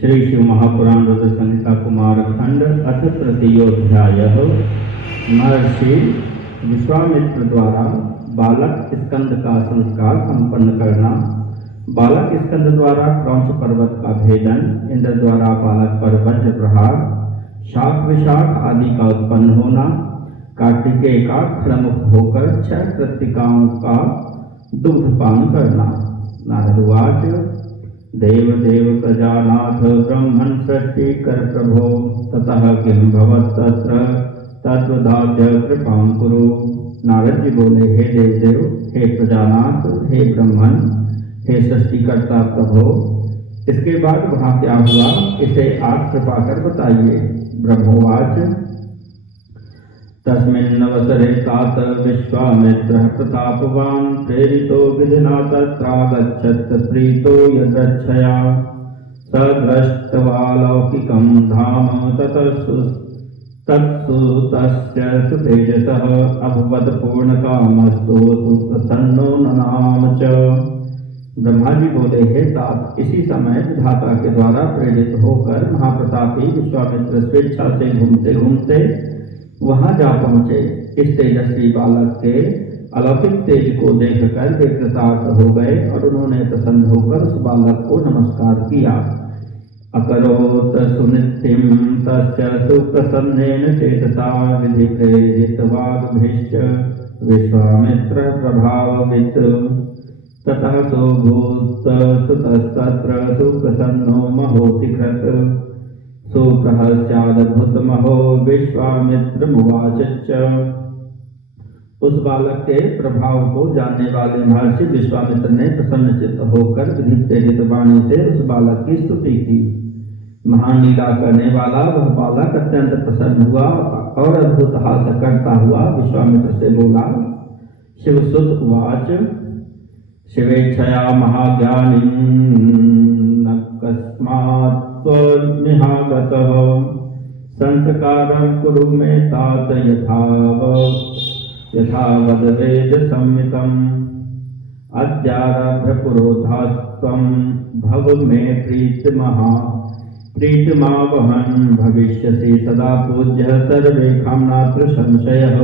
श्री शिव महापुराण रुद्र संहिता कुमार खंड अथ तृतीयोध्याय। महर्षि विश्वामित्र द्वारा बालक स्कंद का संस्कार संपन्न करना। बालक स्कंद द्वारा क्रौंच पर्वत का भेदन, इंद्र द्वारा बालक पर वज्र प्रहार, शाख विशाख आदि का उत्पन्न होना, कार्तिकेय का खड़मुख होकर 6 कृत्तिकाओं का दुग्धपान करना। नारदवाच देव देव प्रजानाथ ब्रह्मन् सृष्टि कर प्रभो ततः किं भवत् तत्र तत्वदाद्य कृपां कुरु। नारद जी बोले, हे देवदेव, हे प्रजानाथ, हे ब्रह्मन, हे सृष्टिकर्ता प्रभो, इसके बाद वहाँ क्या हुआ, इसे आप कृपा कर बताइए। ब्रह्मोवाच तस्मिन्नवसरे तात विश्वामित्रः प्रतापवान् प्रेरितो विधिना तत्रागच्छत् प्रीतो यदृच्छया स दृष्ट्वा लौकिकं धाम तत्सु तस्य सुतेजसः अभवत् पूर्णकामस्तु सुप्रसन्नो ननाम च। ब्रह्मा जी बोले, हे तात, इसी समय विधाता के द्वारा प्रेरित होकर महाप्रतापी विश्वामित्र स्वेच्छा से घूमते घूमते वहां जा पहुंचे। इस तेजस्वी बालक के अलौकिक तेज को देखकर वे कृतार्थ हो गए और उन्होंने प्रसन्न होकर उस बालक को नमस्कार किया। अकरोत सुनिधिं तस्य सुप्रसन्नेन चेतसा विधि प्रेरितवाग्भिश्च विश्वामित्र प्रभाववित् ततः सोऽभूत् सुतस्तत्र सुप्रसन्नो महोतिकृत् सुप्रहस्यादद्भुतमहो विश्वामित्रमुवाच। उस बालक के प्रभाव को जानने वाले महर्षि विश्वामित्र ने प्रसन्न चित्त होकर विधि प्रेरित वाणी से उस बालक की स्तुति की। महान लीला करने वाला वह बालक अत्यंत प्रसन्न हुआ और अद्भुत हास्य करता हुआ विश्वामित्र से बोला। शिवसुत उवाच शिवेच्छया महाज्ञानी कस्मात् त्वमिहागतः संस्कारं कुरु मे तात यथावद वेद संहितम् अद्यारभ्य पुरोधास्त्वं भव मे प्रीतिमावहन् भविष्यसि सदा पूज्य सर्वे कामनात्र संशयः।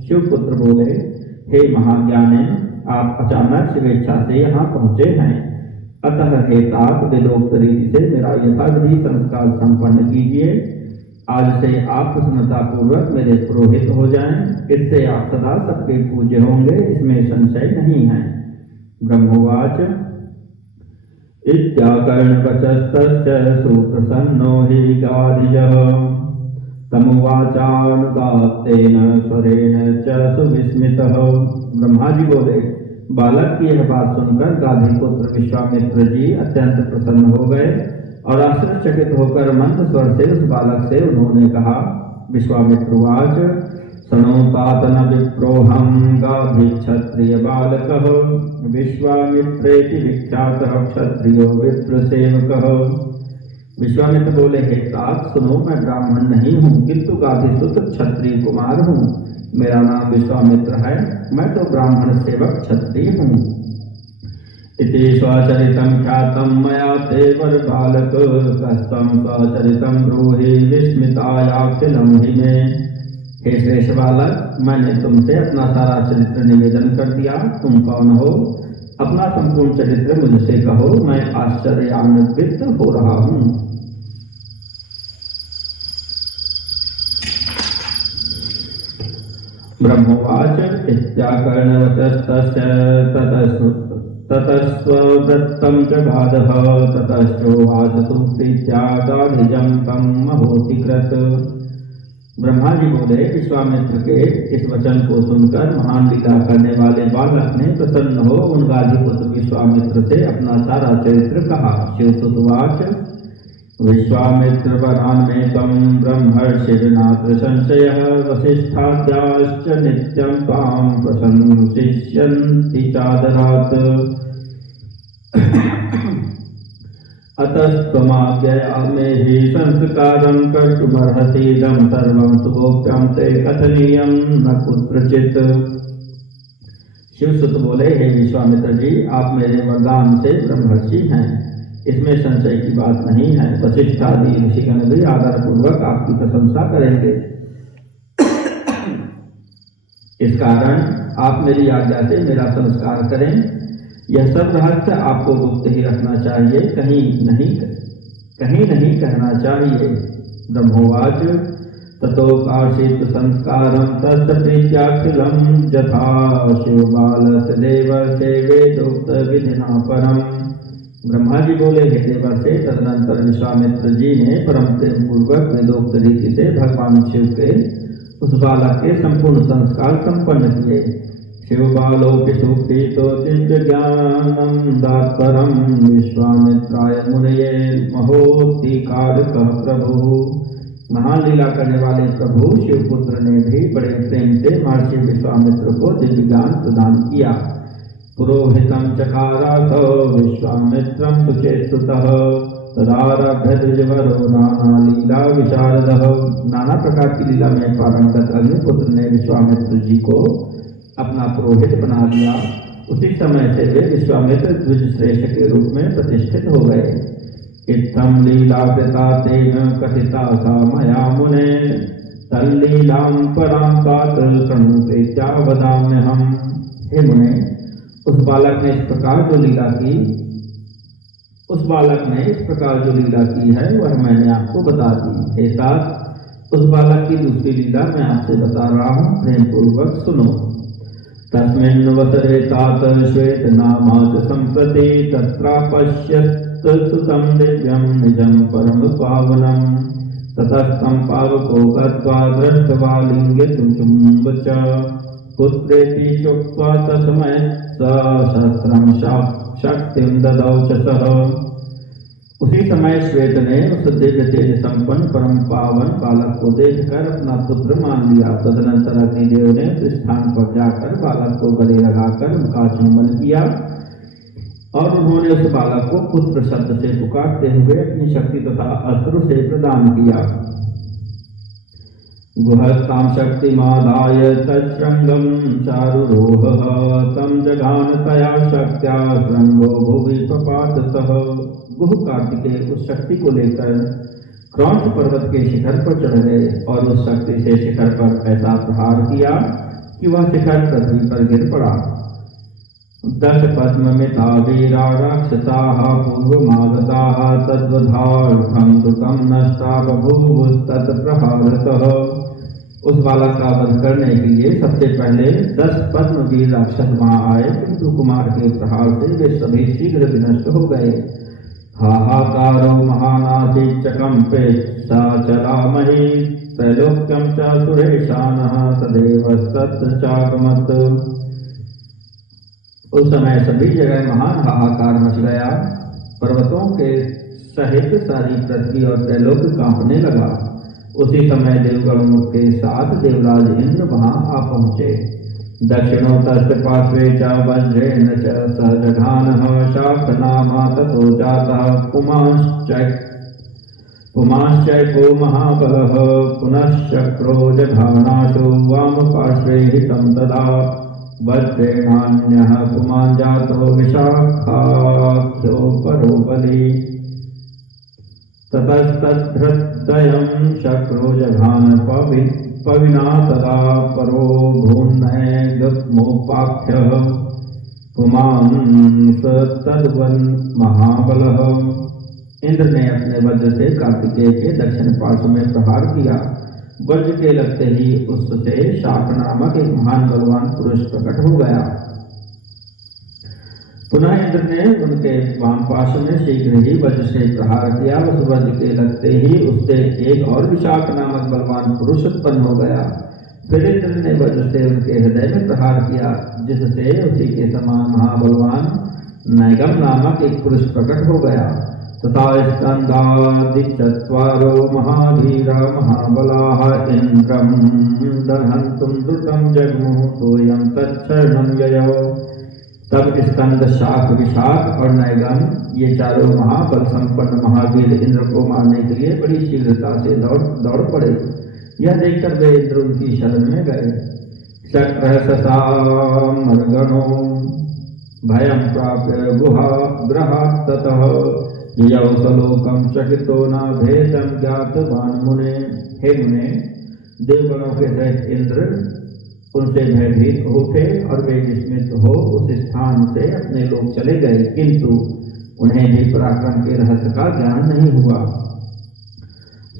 शिवपुत्र बोले, हे महाज्ञानी, आप अचानक शिवेच्छा से यहाँ पहुँचे हैं, अतः हे तात, वेदोक्त रीति से मेरा यथाविधि संस्कार संपन्न कीजिए। आज से आप प्रसन्नता पूर्वक मेरे पुरोहित हो जाएं, इससे आप सदा सबके पूज्य होंगे, इसमें संशय नहीं है। ब्रह्मोवाच इत्याकर्णवचस्तस्य सुप्रसन्नो हि गाधिजः तमुवाचानुदात्तेन स्वरेण च सुविस्मितः। ब्रह्मा जी बोले, बालक की यह बात सुनकर गाधी पुत्र विश्वामित्र जी अत्यंत प्रसन्न हो गए और आश्चर्यचकित होकर मंद स्वर से उस बालक से उन्होंने कहा। विश्वामित्रवाच सनोतात न विप्रोहं गाधी क्षत्रिय बालकः विश्वामित्रेति विख्यातः क्षत्रियो विप्रसेवकः। विश्वामित्र बोले, हे तात, सुनो, मैं ब्राह्मण नहीं हूँ किंतु गाधीसुत क्षत्रिय कुमार हूँ। मेरा नाम विश्वामित्र है, मैं तो ब्राह्मण सेवक क्षत्रिय हूँ। इति स्वचरितं ख्यातं मया ते वर बालक कस्तं स्वचरितं ब्रूहि विस्मितायाखिलं हि मे। हे श्रेष्ठ बालक, मैंने तुमसे अपना सारा चरित्र निवेदन कर दिया, तुम कौन हो? अपना संपूर्ण चरित्र मुझसे कहो, मैं आश्चर्यान्वित हो रहा हूँ। ब्रह्मोवाच इत्याकर्णवचस्तस्य ततस्त्ववृत्तं च गाधः ततश्चोवाच सुप्रीत्या गाधिजं तं महोतिकृत्। ब्रह्मा जी बोले, विश्वामित्र के इस वचन को सुनकर महान लीला करने वाले बालक ने प्रसन्न हो उन गाधीपुत्र विश्वामित्र से अपना सारा चरित्र कहा। शिवसुतवाच विश्वामित्र वरान्मेकं ब्रह्मर्षिर्नात्र संशयः वसिष्ठाद्याश्च नित्यं त्वां प्रशंसिष्यन्ति चादरात् अतस्त्वमाज्ञया मे हि संस्कारं कर्तुमर्हसि इदं सर्वं सुगोप्यं ते कथनीयं न कुत्रचित्। शिवसुत बोले, हे विश्वामित्र जी, आप मेरे वरदान से ब्रह्मर्षि हैं, इसमें संशय की बात नहीं है। वशिष्ठ आदि ऋषिगण भी आदर पूर्वक आपकी प्रशंसा करेंगे। इस कारण आप मेरी आज्ञा से मेरा संस्कार करें। यह सब रहस्य आपको गुप्त ही रखना चाहिए, कहीं नहीं कहना चाहिए। ब्रह्मोवाच ततोकाशित संस्कारं तस्य प्रीत्याखिलं यथा शिवबालस्य देवर्षे वेदोक्त विधिना परम। ब्रह्मा जी बोले, हे देवर्षे, तदनंतर विश्वामित्र जी ने परम प्रेम पूर्वक वेदोक्त रीति से भगवान शिव के उस बालक के संपूर्ण संस्कार संपन्न किए। शिव बालोपि सुप्रीतो दिव्य ज्ञानं दात्परं विश्वामित्राय मुनये महोत्तिकारकः प्रभु। महान लीला करने वाले प्रभु शिवपुत्र ने भी बड़े प्रेम से महर्षि विश्वामित्र को दिव्य ज्ञान प्रदान किया। पुरोहितं चकारासौ विश्वामित्रं सुचेतुतः तदारभ्य द्विजवरो नाना लीला विशारदः। नाना प्रकार की लीला में पारंगत अग्निपुत्र ने विश्वामित्र जी को अपना पुरोहित बना लिया। उसी समय से वे विश्वामित्र द्विज श्रेष्ठ के रूप में प्रतिष्ठित हो गए। इत्थं लीला कृता तेन कथिता सा मया मुने तल्लीलां परां तात शृणु प्रीत्या वदाम्यहम्। हे मुने, उस बालक ने इस प्रकार जो लीला की है वह मैंने आपको बता दी। हे तात, उस बालक की दूसरी लीला मैं आपसे बता रहा हूँ, प्रेम पूर्वक सुनो। तस्मिन् वसरे तात श्वेत नामाच संप्रति तत्रापश्यत् सुतं दिव्यं निजं परम पावनं। ततस्तं पावको गत्वा दृष्ट्वा लिङ्गितुचुम्ब च पुत्रेति चुक्त्वा तस्मै सशस्त्रं शक्तिं ददौ च सः। उसी समय श्वेत ने उस दिव्य तेज संपन्न परम पावन बालक को देखकर अपना पुत्र मान लिया। तदनंतर अग्निदेव ने उस स्थान पर जाकर बालक को गले लगाकर उनका चुंबन किया और उन्होंने उस बालक को पुत्र शब्द से पुकारते हुए अपनी शक्ति तथा अस्त्र से प्रदान किया। गुहस्तां शक्तिमादाय तच्छृंगं चारुरोहः तं जगान तया शक्त्या शृंगो भुवि पपात सः। गुह कार्तिकेय उस शक्ति को लेकर क्रौंच पर्वत के शिखर पर चढ़ गए और उस शक्ति से शिखर पर ऐसा प्रहार किया कि वह शिखर पृथ्वी पर गिर पड़ा। 10 पद्ममिता वीरा राक्षसाः पूर्वमागताः तद्वधार्थं दुतं नष्टा बभूवुस्तत्प्रहारतः। उस बालक का वध करने के लिए सबसे पहले 10 पद्मवीर राक्षस वहां आए, किंतु कुमार के प्रहार से वे सभी शीघ्र विनष्ट हो गए। हाहाकारो महानासी चकंपे सा चलामहि त्रैलोक्यं च सुरेशानः सदैव तच्चागमत्। उस समय सभी जगह महान हाहाकार मच गया। पर्वतों के सहित सारी पृथ्वी और त्रैलोक कांपने लगा। उसी समय देवगणों के साथ देवराज इंद्र वहां आ पहुंचे। दक्षिणोत्तर पार्श्वे च वज्रेण च सहजघानः शाकनामा ततो जातः पुमांश्चैको महाबलः पुनश्चक्रो जघानाशो वामपार्श्वे हितं तदा वज्रेणान्यः पुमान् जातो विशाखाख्यो परो बली। ततस्तद्धृदयं शक्रो जघान पविना तदा परो भून्नैगमोपाख्यः पुमांस तद्वन् महाबलः। इंद्र ने अपने वज्र से कार्तिकेय के दक्षिण पार्श्व में प्रहार किया। वज्र के लगते ही उससे शाक नामक एक महान बलवान पुरुष प्रकट हो गया। पुनः इंद्र ने उनके वाम पार्श्व में शीघ्र ही वज्र से प्रहार किया। उस वज्र के लगते ही उससे एक और विशाख नामक बलवान पुरुष उत्पन्न हो गया। फिर इंद्र ने वज्र से उनके हृदय में प्रहार किया, जिससे उसी के समान महाबलवान नैगम नामक एक पुरुष प्रकट हो गया। तथा स्कंदादिचत्वारो महाधीरा महाबलाः इंद्रं दहन्तुं द्रुतं जग्मुः सोऽयं तच्छरणं ययौ। तब स्कंद, शाक, विशाख और नैगम ये चारों महाबल संपन्न महावीर इंद्र को मारने के लिए बड़ी शीघ्रता से दौड़ पड़े। यह देखकर वे इंद्र उनकी शरण में गए। शक्रससामर्गणो भयं प्राप्य गुहा ग्रहात् ततः यवसलोकम चकितो न भेदम ज्ञातवान मुने। हे मुने, देवगणों के सहित इंद्र उनसे भयभीत उठे और वे विस्मित हो उस स्थान से अपने लोग चले गए, किंतु उन्हें भी पराक्रम के रहस्य का ज्ञान नहीं हुआ।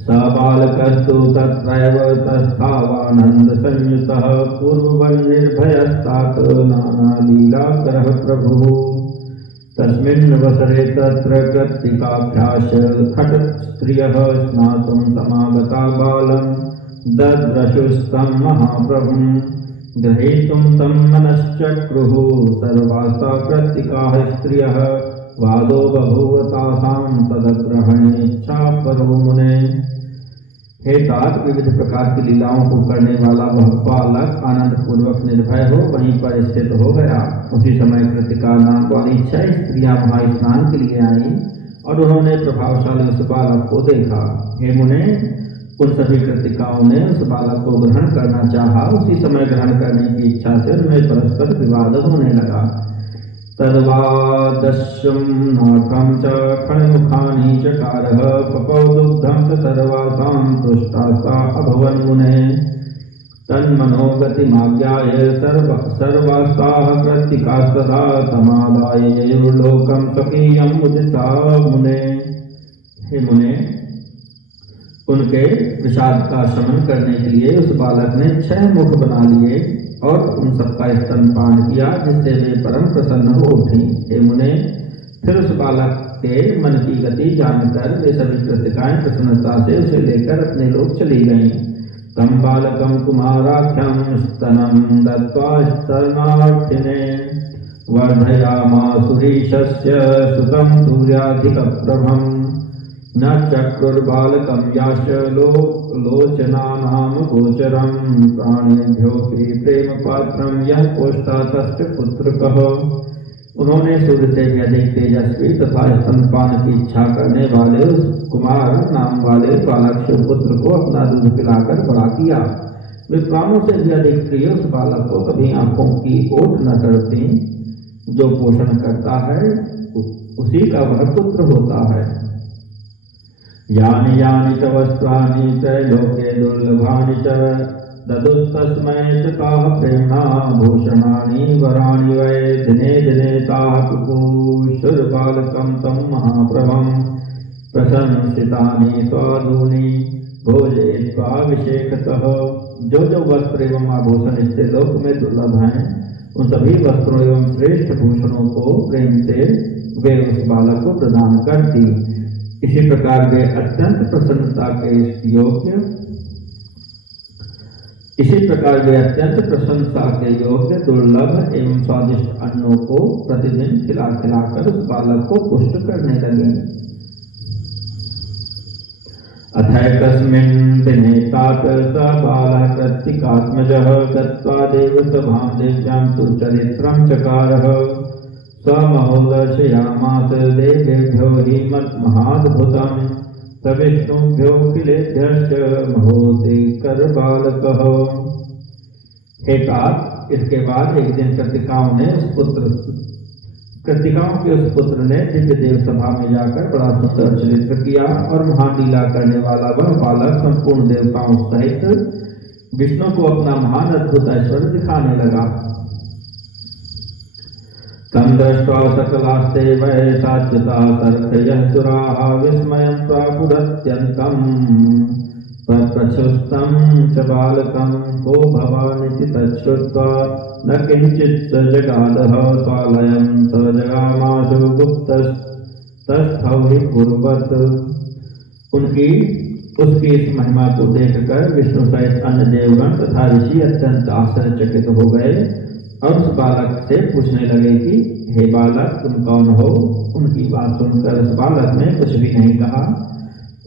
सबालकस्तु तत्रैव तस्थावानंद संयुतः पूर्ववन् निर्भयस्तात नानालीलाकरः प्रभुः। तस्मिन्नवसरे तत्र कृत्तिकाभ्यास खट्स्त्रियः स्नातुं समागता बालं दद्रशुस्तं महाप्रभुं। गृहीतुं तं मनश्चक्रुः सर्वास्ता कृत्तिकाः स्त्रियः। वादो बभूव तासां तदग्रहणेच्छा परो मुने। हे तात, विविध प्रकार की लीलाओं को करने वाला वह बालक आनंद पूर्वक निर्भय हो वहीं पर स्थित हो गया। उसी समय कृतिका नाम वाली 6 स्त्रियां वहां स्नान के लिए आईं और उन्होंने प्रभावशाली उस बालक को देखा। हे मुने, उन सभी कृतिकाओं ने उस बालक को ग्रहण करना चाहा। उसी समय ग्रहण करने की इच्छा से उनमें परस्पर विवाद होने लगा। तद्वादश्यं नाकं च खण्मुखानि चकारः पपौ दुग्धं च सर्वासां तुष्टास्ता अभवन् मुने। तन्मनोगतिमाज्ञाय सर्वास्ताः कृत्तिकास्तथा तमादाय ययुर्लोकं स्वकीयं मुदिता मुने। हे मुने, उनके विषाद का शमन करने के लिए उस बालक ने 6 मुख बना लिए और उन सबका स्तनपान किया, जिससे वे परम प्रसन्न हो उठी। हे मुने, फिर उस बालक के मन की गति जानकर वे सभी कृतिकाएं प्रसन्नता से उसे लेकर अपने लोग चली गईं। तम बालकम कुमाराख्यम स्तनम दत्त्वा स्तनार्थिने वर्धयामासुरीशस्य सुतं सूर्याधिकप्रभम्। न चक्रुर्बालकं याश्च लोचनानां गोचरं प्राणेभ्योऽपि प्रेम पात्रं यः कोष्ठातस्य पुत्रकः। उन्होंने सूर्य से भी अधिक तेजस्वी तथा स्तनपान की इच्छा करने वाले उस कुमार नाम वाले बालक शिवपुत्र को अपना दूध पिलाकर बड़ा किया। वे प्राणों से भी अधिक प्रिय उस बालक को कभी आंखों की ओट न करती। जो पोषण करता है उसी का वह पुत्र होता है। यानि यानि च वस्त्राणि त्रैलोक्ये दुर्लभानि च ददुस्तस्मै च ताः प्रेम्णा भूषणानि वराणि वै। दिने दिने ताः कुकुशुर्बालकं तं महाप्रभं प्रशंसितानि स्वादूनि भोजयित्वाभिषेकतः। जो जो वस्त्र एवं आभूषण इस लोक में दुर्लभ हैं, उन सभी वस्त्रों एवं श्रेष्ठ भूषणों को प्रेम से वे उस बालक को प्रदान करती। इसी प्रकार वे अत्यंत प्रसन्नता के योग्य दुर्लभ एवं स्वादिष्ट अन्नों को प्रतिदिन खिलाकर उस बालक को पुष्ट करने लगे। अथैकस्मिन् दिने तात स बालः कृत्तिकात्मजः गत्वा देवसभां देव्यां सुचरित्रं चकारः। स महोदर्शयामास देवेभ्यो हि महाद्भुतं सविष्णुभ्योऽखिलेभ्यश्च महोदेकरबालकः। हे तात, इसके बाद एक दिन कृतिकाओं के उस पुत्र ने दिव्य देव सभा में जाकर बड़ा सुंदर चरित्र किया और महान लीला करने वाला वह बालक संपूर्ण देवताओं सहित विष्णु को अपना महान अद्भुत ऐश्वर्य दिखाने लगा। तं दृष्ट्वा सकलास्ते वै साच्युता सर्पयः सुराः विस्मयं प्रापुरत्यन्तं। तत्प्रच्छुस्तं च बालकं को भवानिति तच्छ्रुत्वा न किञ्चित् स जगादः स्वालयं स जगामाशु गुप्तस्तस्थौ हि कुर्वत्। उसकी इस महिमा को देखकर विष्णु सहित अन्य देवगण तथा ऋषि अत्यंत आश्चर्यचकित हो गए और उस बालक से पूछने लगे कि हे बालक, तुम कौन हो? उनकी बात सुनकर उस बालक ने कुछ भी नहीं कहा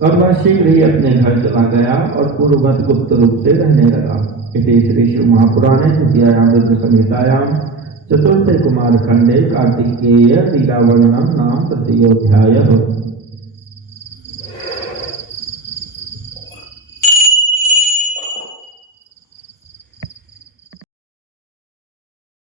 और वह शीघ्र ही अपने घर चला गया और पूर्ववत गुप्त रूप से रहने लगा। इति श्री शिव महापुराणे द्वितीयायां रुद्र संहितायां चतुर्थे कुमार खंडे कार्तिकेय लीलावर्णनम नाम तृतीयोऽध्यायः।